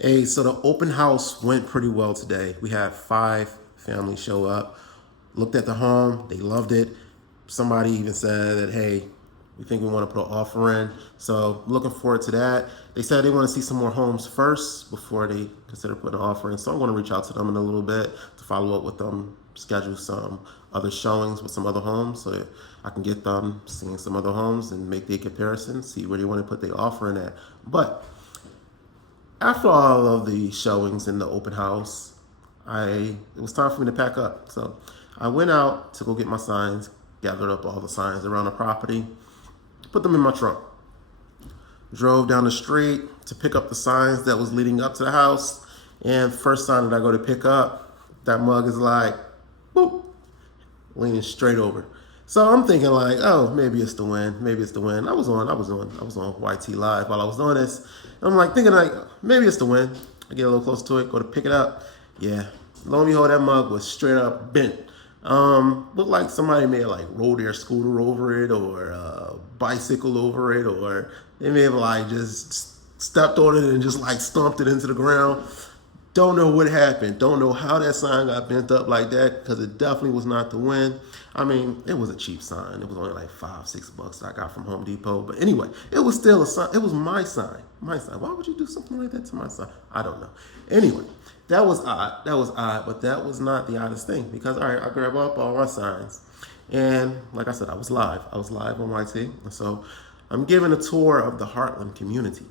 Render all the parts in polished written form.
Hey, so the open house went pretty well today. We had 5 families show up, looked at the home, they loved it. Somebody even said that, hey, we think we want to put an offer in. So looking forward to that. They said they want to see some more homes first before they consider putting an offer in. So I'm going to reach out to them in a little bit to follow up with them, schedule some other showings with some other homes so that I can get them seeing some other homes and make the comparison, see where they want to put their offer in at. But after all of the showings in the open house, it was time for me to pack up. So I went out to go get my signs, gathered up all the signs around the property, put them in my trunk. Drove down the street to pick up the signs that was leading up to the house. And first sign that I go to pick up, that mug is like, boop, leaning straight over. So I'm thinking like, oh, maybe it's the wind. Maybe it's the wind. I was on YT Live while I was doing this. And I'm like thinking like, maybe it's the wind. I get a little close to it, go to pick it up. Yeah, lo and behold, that mug was straight up bent. Looked like somebody may have like rolled their scooter over it or a bicycle over it, or they may have like just stepped on it and just like stomped it into the ground. Don't know what happened. Don't know how that sign got bent up like that because it definitely was not the win. I mean, it was a cheap sign. It was only like $5-6 I got from Home Depot. But anyway, it was still a sign. It was my sign. My sign. Why would you do something like that to my sign? I don't know. Anyway, that was odd. That was odd, but that was not the oddest thing because all right, I grabbed up all my signs, and like I said, I was live. I was live on YT, and so I'm giving a tour of the Heartland community.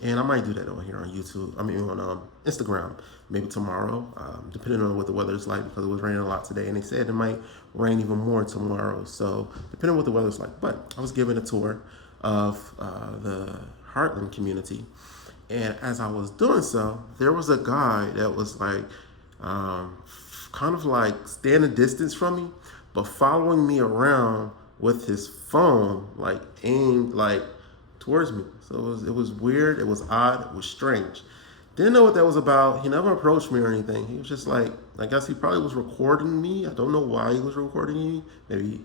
And I might do that on here on YouTube. I mean, on Instagram, maybe tomorrow, depending on what the weather is like, because it was raining a lot today. And they said it might rain even more tomorrow. So, depending on what the weather's like. But I was giving a tour of the Heartland community. And as I was doing so, there was a guy that was like, kind of like standing distance from me, but following me around with his phone, like aimed like towards me. So it was weird, it was odd, it was strange. Didn't know what that was about. He never approached me or anything. He was just like, I guess he probably was recording me. I don't know why he was recording me. Maybe he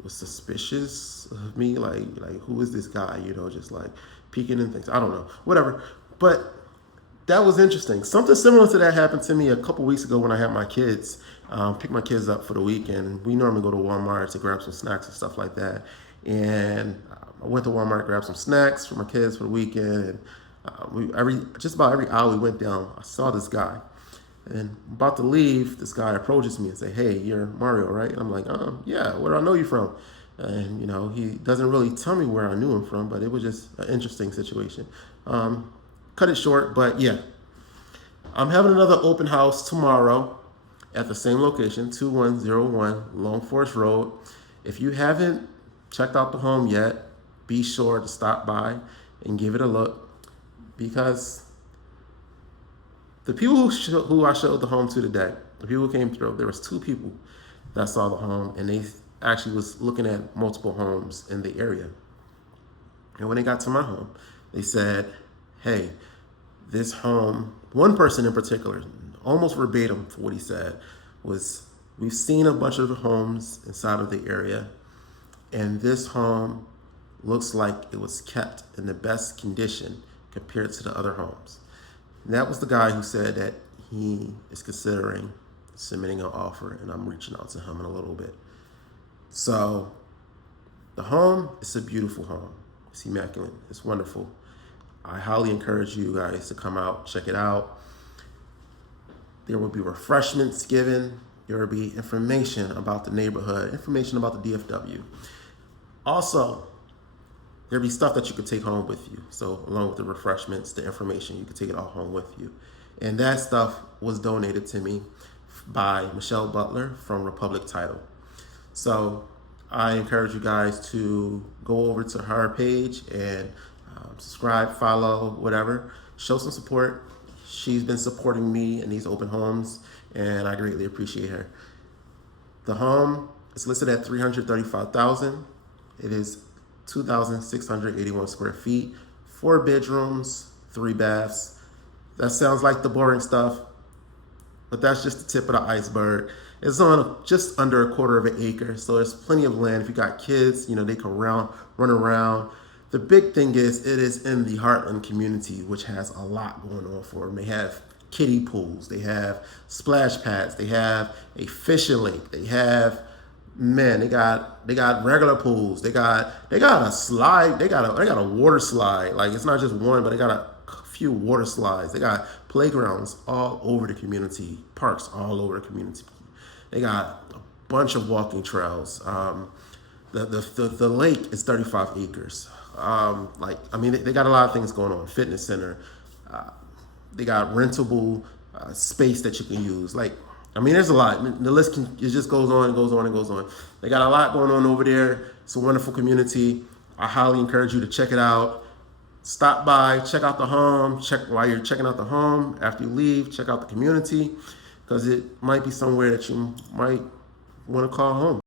was suspicious of me, like who is this guy? Just like peeking and things. I don't know. Whatever. But that was interesting. Something similar to that happened to me a couple weeks ago when I had my kids. Pick my kids up for the weekend. We normally go to Walmart to grab some snacks and stuff like that. And I went to Walmart, grabbed some snacks for my kids for the weekend. And just about every aisle we went down, I saw this guy. And about to leave, this guy approaches me and say, "Hey, you're Mario, right?" And I'm like, "Yeah, where do I know you from?" And he doesn't really tell me where I knew him from, but it was just an interesting situation. Cut it short, but yeah, I'm having another open house tomorrow at the same location, 2101 Long Forest Road. If you haven't checked out the home yet, be sure to stop by and give it a look because the people who I showed the home to today, the people who came through, there was 2 people that saw the home and they actually was looking at multiple homes in the area. And when they got to my home, they said, "Hey, this home," one person in particular, almost verbatim for what he said, was, "We've seen a bunch of homes inside of the area, and this home looks like it was kept in the best condition compared to the other homes." And that was the guy who said that he is considering submitting an offer, and I'm reaching out to him in a little bit. So the home is a beautiful home. It's immaculate. It's wonderful. I highly encourage you guys to come out, check it out. There will be refreshments given. There will be information about the neighborhood, information about the DFW. Also, there'll be stuff that you could take home with you. So along with the refreshments, the information, you could take it all home with you. And that stuff was donated to me by Michelle Butler from Republic Title. So I encourage you guys to go over to her page and subscribe, follow, whatever. Show some support. She's been supporting me in these open homes, and I greatly appreciate her. The home is listed at $335,000. It is 2,681 square feet, 4 bedrooms, 3 baths. That sounds like the boring stuff, but that's just the tip of the iceberg. It's on just under a quarter of an acre, so there's plenty of land. If you got kids, they can run around. the big thing is it is in the Heartland community, which has a lot going on for them. They have kiddie pools, they have splash pads, they have a fishing lake, they have they got regular pools, they got a slide, they got a water slide. Like it's not just one, but they got a few water slides. They got playgrounds all over the community, parks all over the community. They got a bunch of walking trails. The lake is 35 acres. They got a lot of things going on. Fitness center. They got rentable space that you can use. There's a lot. The list it just goes on and goes on and goes on. They got a lot going on over there. It's a wonderful community. I highly encourage you to check it out. Stop by, check out the home. Check while you're checking out the home. After you leave, check out the community because it might be somewhere that you might want to call home.